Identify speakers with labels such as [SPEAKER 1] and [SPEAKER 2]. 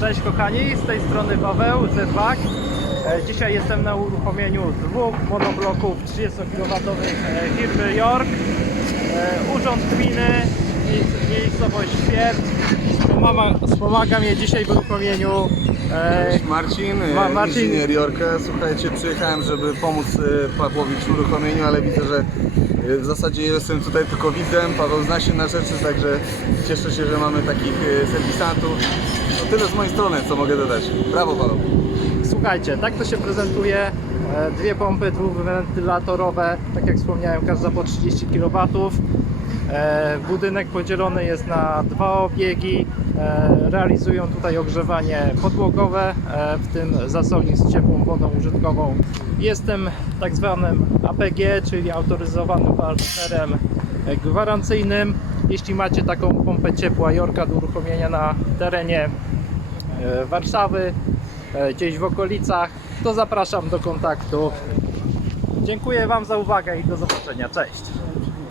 [SPEAKER 1] Cześć kochani, z tej strony Paweł Zedbak. E, Dzisiaj jestem na uruchomieniu dwóch monobloków 30 kW firmy York. E, Urząd Gminy, miejsc- miejscowość Świerc. Wspomaga, wspomaga mnie dzisiaj w uruchomieniu e,
[SPEAKER 2] Marcin,
[SPEAKER 1] Ma-
[SPEAKER 2] Ma,
[SPEAKER 1] Marcin.
[SPEAKER 2] inżynier Jorka. Słuchajcie, przyjechałem, żeby pomóc e, Pawłowi w uruchomieniu, ale widzę, że e, w zasadzie jestem tutaj tylko widzem. Paweł zna się na rzeczy, także cieszę się, że mamy takich e, serwisantów. No tyle z mojej strony, co mogę dodać. Brawo Paweł.
[SPEAKER 1] Słuchajcie, tak to się prezentuje. E, Dwie pompy dwuwentylatorowe, tak jak wspomniałem, każda po 30 kW. E, Budynek podzielony jest na dwa obiegi. E, Realizują tutaj ogrzewanie podłogowe, e, w tym zasownik z ciepłą wodą użytkową. Jestem tak zwanym APG, czyli autoryzowanym partnerem gwarancyjnym. Jeśli macie taką pompę ciepła Jorka do uruchomienia na terenie Warszawy, gdzieś w okolicach, to zapraszam do kontaktu. Dziękuję Wam za uwagę i do zobaczenia. Cześć!